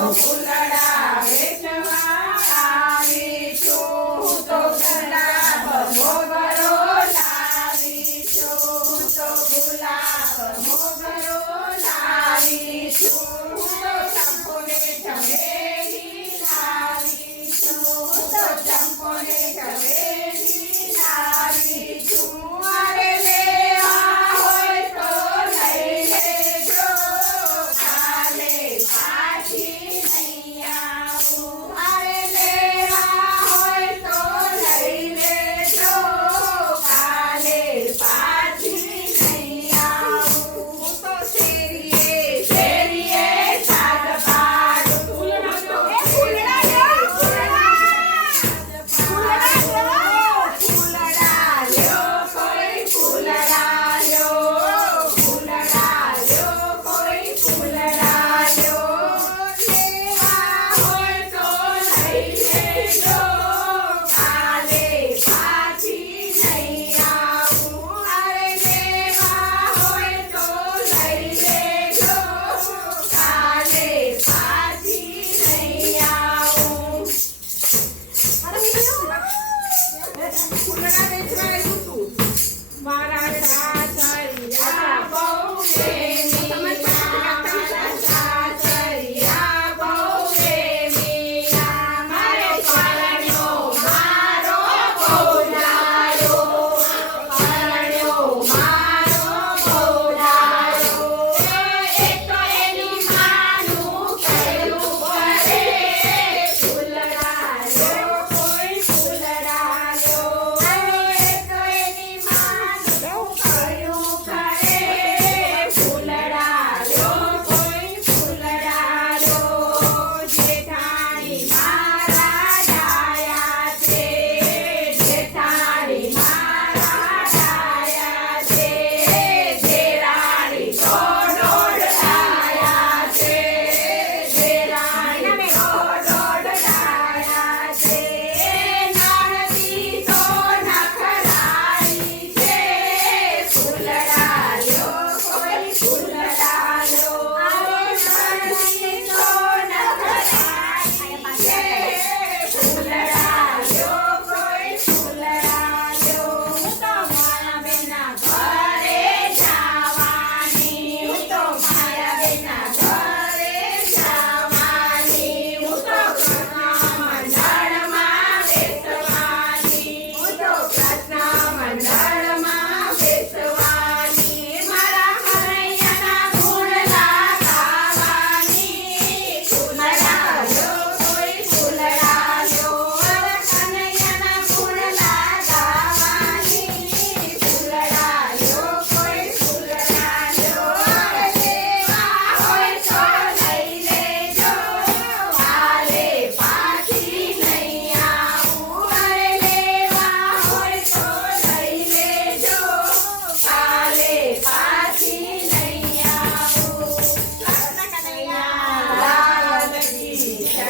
house.